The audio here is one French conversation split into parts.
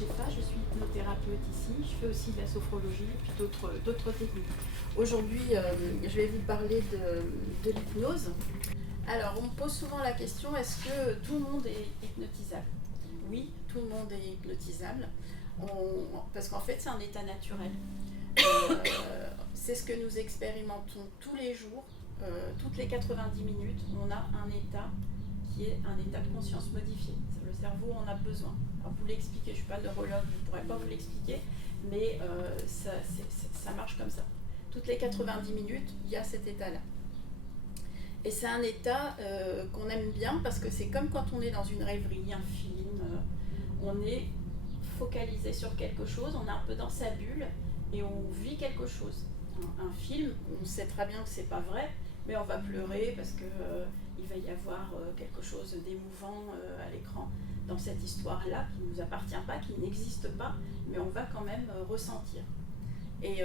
Shefa, je suis hypnothérapeute ici, je fais aussi de la sophrologie et puis d'autres techniques. Aujourd'hui, je vais vous parler de l'hypnose. Alors, on me pose souvent la question, est-ce que tout le monde est hypnotisable? Oui, tout le monde est hypnotisable, parce qu'en fait, c'est un état naturel. C'est ce que nous expérimentons tous les jours, toutes les 90 minutes, on a un état qui est un état de conscience modifié. Le cerveau en a besoin. Alors, vous l'expliquez, je ne suis pas neurologue, je ne pourrais pas vous l'expliquer, mais ça marche comme ça. Toutes les 90 minutes, il y a cet état-là. Et c'est un état qu'on aime bien parce que c'est comme quand on est dans une rêverie, un film, on est focalisé sur quelque chose, on est un peu dans sa bulle et on vit quelque chose. Un film, on sait très bien que c'est pas vrai, mais on va pleurer parce que il va y avoir quelque chose d'émouvant à l'écran dans cette histoire-là qui ne nous appartient pas, qui n'existe pas, mais on va quand même ressentir. Et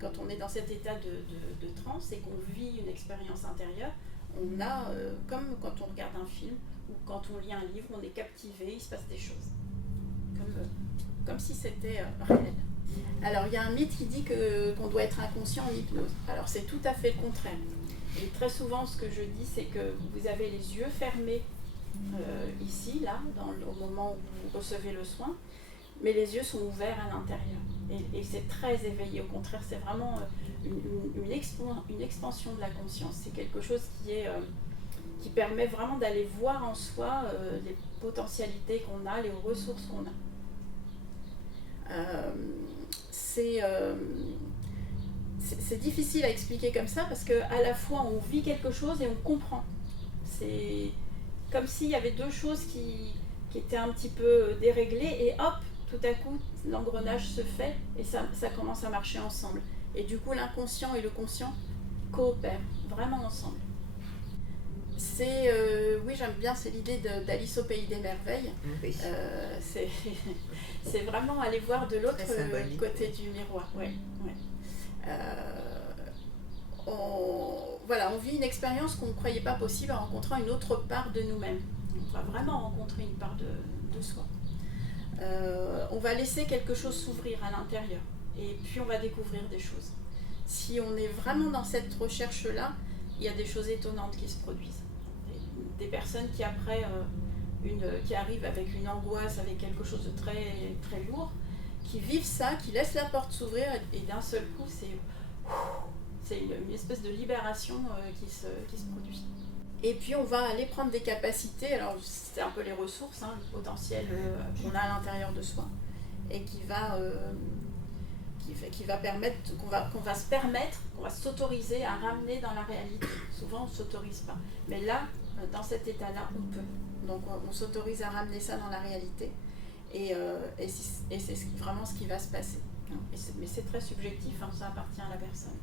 quand on est dans cet état de transe et qu'on vit une expérience intérieure, on a, comme quand on regarde un film ou quand on lit un livre, on est captivé, il se passe des choses. Comme si c'était réel. Alors, il y a un mythe qui dit qu'on doit être inconscient en hypnose. Alors, c'est tout à fait le contraire. Et très souvent, ce que je dis, c'est que vous avez les yeux fermés ici, là, au moment où vous recevez le soin, mais les yeux sont ouverts à l'intérieur. Et c'est très éveillé. Au contraire, c'est vraiment une expansion de la conscience. C'est quelque chose qui permet vraiment d'aller voir en soi les potentialités qu'on a, les ressources qu'on a. C'est difficile à expliquer comme ça parce qu'à la fois on vit quelque chose et on comprend. C'est comme s'il y avait deux choses qui étaient un petit peu déréglées et hop, tout à coup l'engrenage se fait et ça commence à marcher ensemble. Et du coup l'inconscient et le conscient coopèrent vraiment ensemble. Oui, j'aime bien, c'est l'idée d'Alice au pays des merveilles. Oui. C'est vraiment aller voir de l'autre côté du miroir. Ouais. On vit une expérience qu'on ne croyait pas possible en rencontrant une autre part de nous-mêmes. On va vraiment rencontrer une part de soi. On va laisser quelque chose s'ouvrir à l'intérieur et puis on va découvrir des choses. Si on est vraiment dans cette recherche-là, il y a des choses étonnantes qui se produisent. Des personnes qui après qui arrivent avec une angoisse, avec quelque chose de très, très lourd, qui vivent ça, qui laissent la porte s'ouvrir et d'un seul coup c'est une espèce de libération qui se produit. Et puis on va aller prendre des capacités, alors c'est un peu les ressources, le potentiel qu'on a à l'intérieur de soi et qui va permettre, qu'on va s'autoriser à ramener dans la réalité. Souvent on ne s'autorise pas, mais là, dans cet état-là, on peut. Donc on s'autorise à ramener ça dans la réalité et c'est vraiment ce qui va se passer. Mais c'est très subjectif, ça appartient à la personne.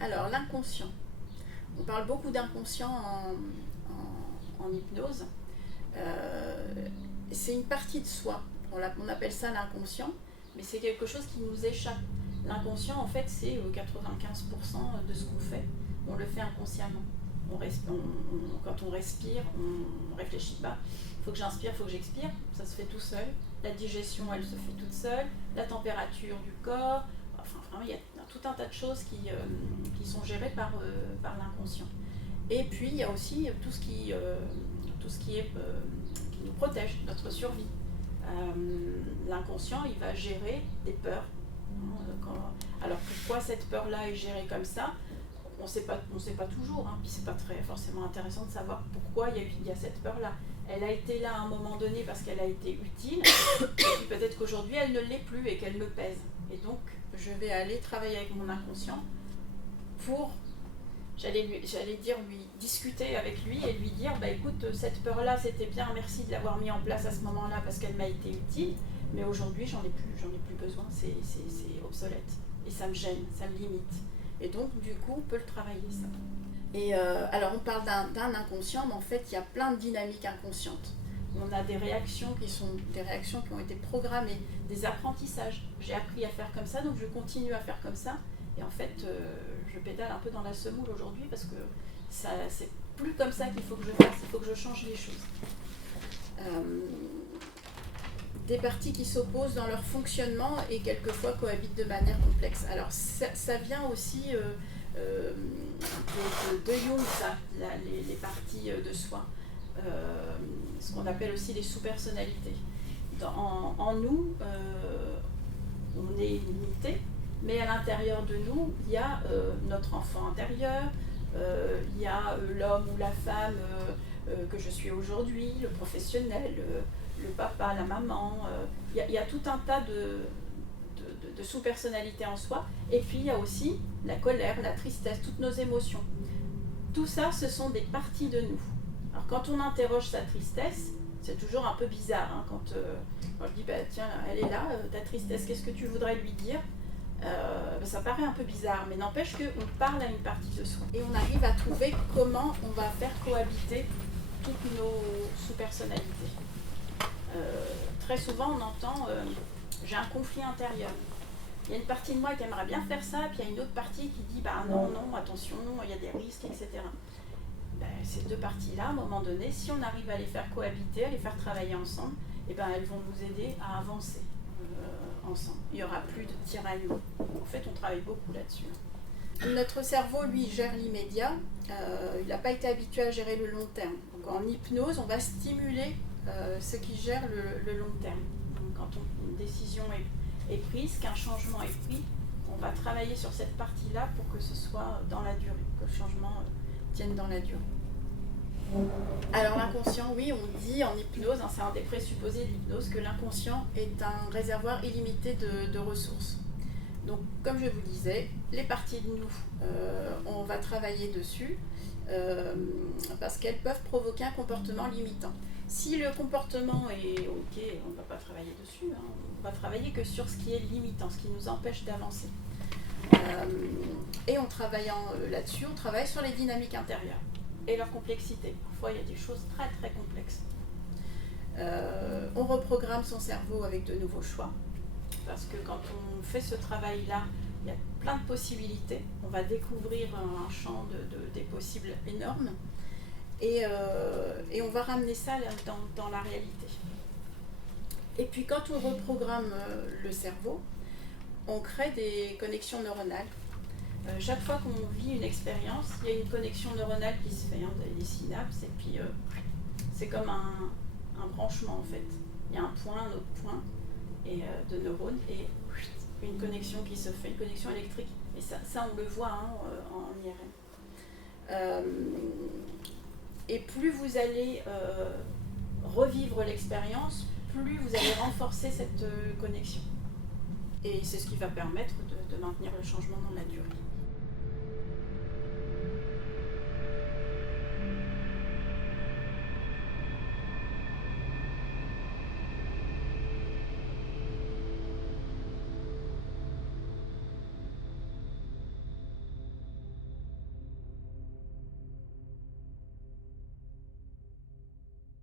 Alors l'inconscient. On parle beaucoup d'inconscient en hypnose. C'est une partie de soi. On appelle ça l'inconscient, mais c'est quelque chose qui nous échappe. L'inconscient, en fait, c'est 95% de ce qu'on fait. On le fait inconsciemment. Quand on respire, on ne réfléchit pas. Il faut que j'inspire, il faut que j'expire. Ça se fait tout seul. La digestion, elle se fait toute seule. La température du corps. Enfin, vraiment, il y a tout un tas de choses qui sont gérées par l'inconscient. Et puis, il y a aussi tout ce qui nous protège, notre survie. L'inconscient, il va gérer des peurs. Alors, pourquoi cette peur-là est gérée comme ça ? On ne sait pas toujours, puis c'est pas très forcément intéressant de savoir pourquoi il y a cette peur-là. Elle a été là à un moment donné parce qu'elle a été utile, et puis peut-être qu'aujourd'hui elle ne l'est plus et qu'elle me pèse. Et donc je vais aller travailler avec mon inconscient pour, lui discuter avec lui et lui dire, écoute, cette peur-là c'était bien, merci de l'avoir mis en place à ce moment-là parce qu'elle m'a été utile, mais aujourd'hui j'en ai plus besoin, c'est obsolète. Et ça me gêne, ça me limite. Et donc, du coup, on peut le travailler, ça. Et alors, on parle d'un inconscient, mais en fait, il y a plein de dynamiques inconscientes. On a des réactions qui ont été programmées, des apprentissages. J'ai appris à faire comme ça, donc je continue à faire comme ça. Et en fait, je pédale un peu dans la semoule aujourd'hui parce que c'est plus comme ça qu'il faut que je fasse, il faut que je change les choses. des parties qui s'opposent dans leur fonctionnement et quelquefois cohabitent de manière complexe. Alors ça vient aussi de Jung, ça, les parties de soi, ce qu'on appelle aussi les sous-personnalités. En nous, on est une unité, mais à l'intérieur de nous, il y a notre enfant intérieur, il y a l'homme ou la femme que je suis aujourd'hui, le professionnel, le papa, la maman. Il y a tout un tas de sous-personnalités en soi. Et puis il y a aussi la colère, la tristesse, toutes nos émotions. Tout ça, ce sont des parties de nous. Alors quand on interroge sa tristesse, c'est toujours un peu bizarre. Hein, quand je dis, bah, tiens, elle est là, ta tristesse, qu'est-ce que tu voudrais lui dire ? Ça paraît un peu bizarre, mais n'empêche qu'on parle à une partie de soi. Et on arrive à trouver comment on va faire cohabiter toutes nos sous-personnalités. Très souvent, on entend j'ai un conflit intérieur. Il y a une partie de moi qui aimerait bien faire ça, puis il y a une autre partie qui dit bah non, attention, il y a des risques, etc. Ben, ces deux parties-là, à un moment donné, si on arrive à les faire cohabiter, à les faire travailler ensemble, eh ben, elles vont nous aider à avancer ensemble. Il n'y aura plus de tiraillement. En fait, on travaille beaucoup là-dessus. Notre cerveau, lui, gère l'immédiat. Il n'a pas été habitué à gérer le long terme. Donc, en hypnose, on va stimuler ce qui gère le long terme. Donc, quand une décision est prise, qu'un changement est pris, on va travailler sur cette partie-là pour que ce soit dans la durée, que le changement tienne dans la durée. Alors l'inconscient, oui, on dit en hypnose, hein, c'est un des présupposés de l'hypnose, que l'inconscient est un réservoir illimité de ressources. Donc comme je vous disais, les parties de nous, on va travailler dessus parce qu'elles peuvent provoquer un comportement limitant. Si le comportement est ok, on ne va pas travailler dessus, hein, on va travailler que sur ce qui est limitant, ce qui nous empêche d'avancer. Et en travaillant là-dessus, on travaille sur les dynamiques intérieures et leur complexité. Parfois, il y a des choses très très complexes. On reprogramme son cerveau avec de nouveaux choix, parce que quand on fait ce travail-là, il y a plein de possibilités. On va découvrir un champ des possibles énormes, et on va ramener ça dans la réalité. Et puis quand on reprogramme le cerveau, on crée des connexions neuronales. Chaque fois qu'on vit une expérience, il y a une connexion neuronale qui se fait, hein, des synapses, et puis c'est comme un branchement en fait. Il y a un point, un autre point de neurones, et une connexion qui se fait, une connexion électrique. Et ça on le voit, hein, en IRM. Et plus vous allez revivre l'expérience, plus vous allez renforcer cette connexion. Et c'est ce qui va permettre de maintenir le changement dans la durée.